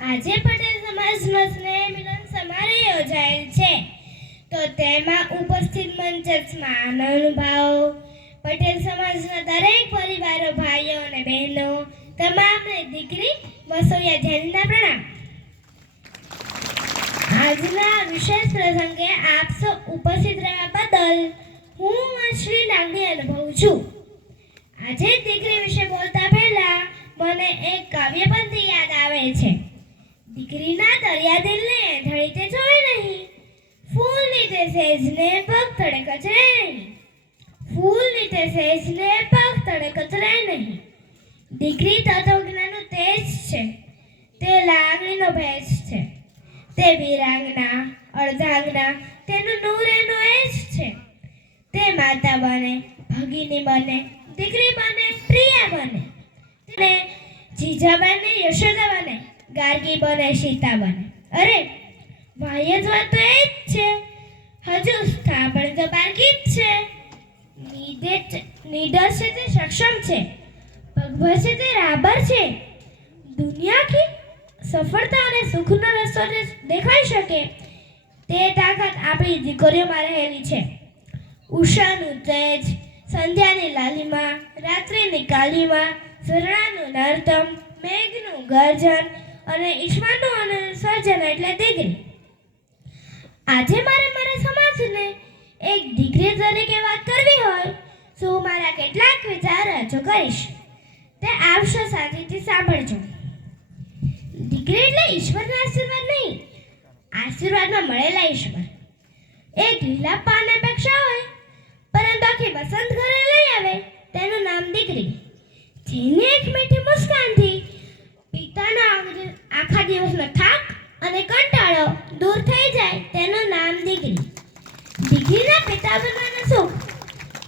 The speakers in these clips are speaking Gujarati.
આજે પટેલ સમાજનો સ્નેહ મિલન સમારોહ યોજાયેલ છે, તો તેમાં ઉપસ્થિત મંચસ્થ મહાનુભાવો, પટેલ સમાજના દરેક પરિવારો, ભાઈઓ અને બહેનો, તમામને દીકરી વસોયા જયંતીના પ્રણામ. આજના વિશેષ પ્રસંગે આપ સૌ ઉપસ્થિત રહેવા બદલ હું શ્રી લાગણી અનુભવું છું. આજે દીકરી વિશે બોલતા પહેલા મને એક કાવ્ય પંક્તિ યાદ આવે છે. દીકરીના દરિયા દિલને ધડી તે જોઈ નહીં, ફૂલની તે સેજને પગ તળે કચરે નહીં, ફૂલની તે સેજને પગ તળે કચરે નહીં. દીકરી તત્વજ્ઞાનનું તેજ છે, તે લાગણીનો ભેજ છે, તે વીરાંગના અર્ધાંગના, તેનું નૂર એનું એજ છે. તે માતા બને, ભગિની બને, દીકરી બને, પ્રિયા બને, તેને જીજા બને, યશોદા બને, ગાર્ગી બને, સીતા બને. અરે બાહ્ય જ વાત તો એ જ છે, હજુ સ્થાપન તો બાકી જ છે. નીડર છે તે સક્ષમ છે, પગભર છે તે રાબર છે. દુનિયા કી સફળતા અને સુખનો રસ્તો દેખાઈ શકે તે તાકાત આપણી દીકરીઓમાં રહેલી છે. ઉષાનું તેજ, સંધ્યાની લાલીમા, રાત્રિની કાલીમા, ઝરણાનું નર્તન, મેઘનું ગર્જન અને ઈશ્વરનું સર્જન એટલે દીકરી. આજે મારા સમાજને એક દીકરી તરીકે વાત કરવી હોય તો મારા કેટલાક વિચાર રજૂ કરીશ. તે આવશે શાંતિથી સાંભળજો. દીકરી એટલે ઈશ્વરના આશીર્વાદ નહીં, આશીર્વાદમાં મળેલા ઈશ્વર. એક લીલા પાન અપેક્ષા હોય પરંતુ આખી વસંત ઘરે લઈ આવે તેનું નામ દીકરી. જેની એક મીઠી મુસ્કાનથી પિતાના આખા દિવસનો થાક અને કંટાળો દૂર થઈ જાય તેનું નામ દીકરી. દીકરીના પિતા બનવાનું સુખ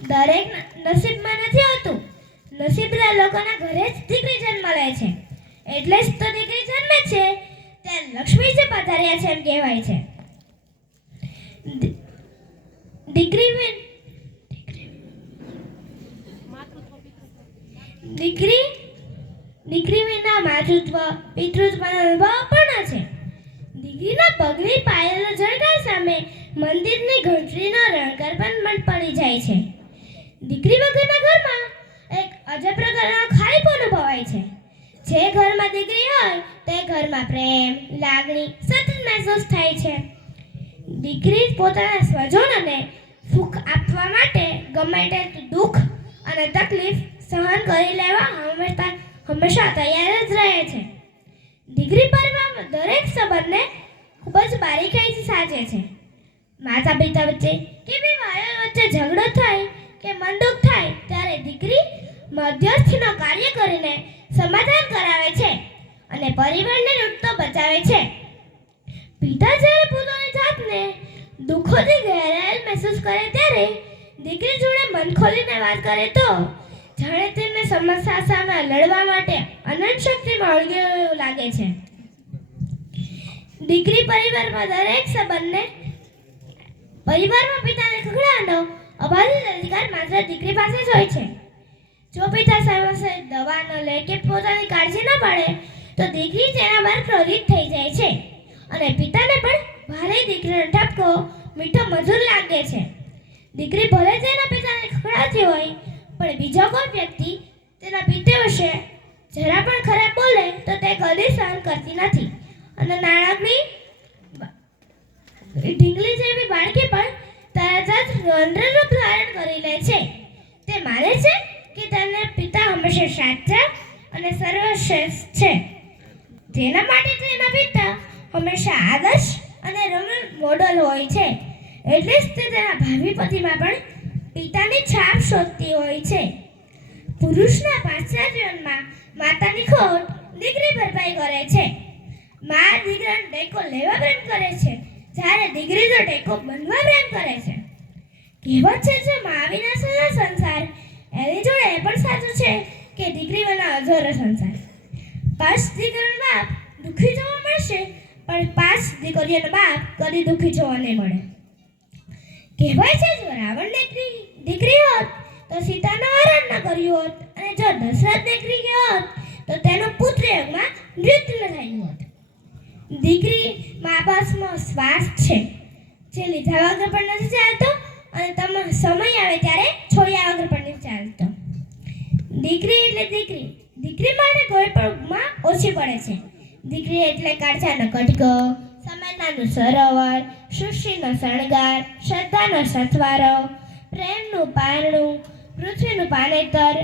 દરેક નસીબમાં નથી હોતું. નસીબના લોકોના ઘરે જ દીકરી જન્મ લે છે, એટલે જ તો દીકરી જન્મે છે ત્યારે લક્ષ્મીજી પધાર્યા છે એમ કહેવાય છે. દીકરી વિના માતૃત્વ પિતૃત્વનો અનુભવ પણ છે. દીકરીના પગની પાયલનો ઝળકાર સામે મંદિરની ઘંટડીનો રણકાર પણ પડી જાય છે. દીકરી વગરના ઘરમાં એક અજબ પ્રકારનો ખાલીપો અનુભવાય છે. જે ઘરમાં દીકરી હોય તે ઘરમાં પ્રેમ, લાગણી સતત મહેસૂસ થાય છે. દીકરી પોતાના સ્વજનોને સુખ આપવા માટે ગમે તેટલું દુઃખ અને તકલીફ સહન કરી લેવા હંમેશા તૈયાર જ રહે છે. દીકરી પરિવારમાં દરેક સંબંધને ખૂબ જ બારીકાઈથી સાચે છે. માતા પિતા વચ્ચે કે બે ભાઈઓ વચ્ચે ઝઘડો થાય કે મન દુઃખ થાય ત્યારે દીકરી મધ્યસ્થીનો કાર્ય કરીને સમાધાન કરાવે છે અને પરિવારને લૂંટતો બચાવે છે. પિતા જ્યારે પોતાની જાતને દુઃખોથી ઘેરાયેલ મહેસૂસ કરે ત્યારે દીકરી જોડે મન ખોલીને વાત કરે તો જાણે તેમને સમસ્યા સામે લડવા માટે અનંત શક્તિ મળી ગઈ એવું લાગે છે. દીકરી પરિવારમાં દરેક સંબંધને પરિવારમાં પિતાને ખગડાવવાનો અબાધિત અધિકાર માત્ર દીકરી પાસે જ હોય છે. જો પિતા સમયસર દવા ન લે કે પોતાની કાળજી ન પાડે તો દીકરી તેના પર ક્રોધિત થઈ જાય છે અને પિતાને પણ ભારે દીકરીનો ઠપકો મીઠો મધુર લાગે છે. દીકરી ભલે તેના પિતાને ખખડાવતી હોય પણ બીજો કોઈ વ્યક્તિ તેના પિતા વિશે જરા પણ ખરાબ બોલે તો તે કદી સહન કરતી નથી અને નાણાકની ઢીંગલી જેવી બાળકી પણ તરત જ રૌદ્રરૂપ ધારણ કરી લે છે. તે માને છે કે તેના પિતા હંમેશા સાચા અને સર્વશ્રેષ્ઠ છે, જેના માટે તેના પિતા હંમેશા આદર્શ અને રોલ મોડલ હોય છે. એટલે જ તે તેના ભાવિ પતિમાં પણ પિતાની છાપ શોધતી હોય છે. પુરુષના પાછલા જીવનમાં માતાની ખોટ દીકરી ભરપાઈ કરે છે. મા દીકરાનો ટેકો લેવા પ્રેમ કરે છે, જ્યારે દીકરી તો ટેકો બનવા પ્રેમ કરે છે. કહેવત છે જો મા વિના સંસાર, એની જોડે એ પણ સાચું છે કે દીકરી વિના અધૂરો સંસાર. 5 દીકરીનો બાપ દુઃખી જોવા મળશે પણ 5 દીકરીઓનો બાપ કદી દુઃખી જોવા નહીં મળે. કહેવાય છે જો રાવણ દીકરી હોત તો સીતાનું હરણ ન કર્યું હોત અને જો દશરથ દીકરી હોત તો તેનો પુત્ર યજ્ઞમાં નૃત્ય થયું હોત. દીકરી મા બાપનો શ્વાસ છે, જે લીધા વગર પણ નથી ચાલતો અને તમે સમય આવે ત્યારે છોડ્યા વગર પણ નથી ચાલતો. દીકરી એટલે દીકરી. દીકરી માટે કોઈ પણ માં ઓછી પડે છે. દીકરી એટલે કાળજાનો કટકો, સમયનાનું સરોવર, સૃષ્ટિનો શણગાર, શ્રદ્ધાનો સથવારો, પ્રેમનું પારણું, પૃથ્વીનું પાનેતર,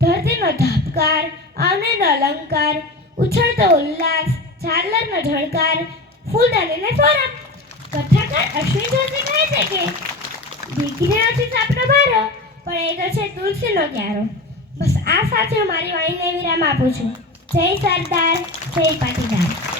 ધરતીનો ધબકાર, અવનીનો અલંકાર, ઉછળતો ઉલ્લાસ, ઝાલરનો ઝણકાર, ફૂલદાનીને સ્વરમ. કથાકાર અશ્વિન જોશી કહે છે કે દીકરી નથી સાપનો ભારો, પણ એ તો છે તુલસીનો ક્યારો. બસ આ સાથે હું મારી વાણીને વિરામ આપું છું. જય સરદાર, જય પાટીદાર.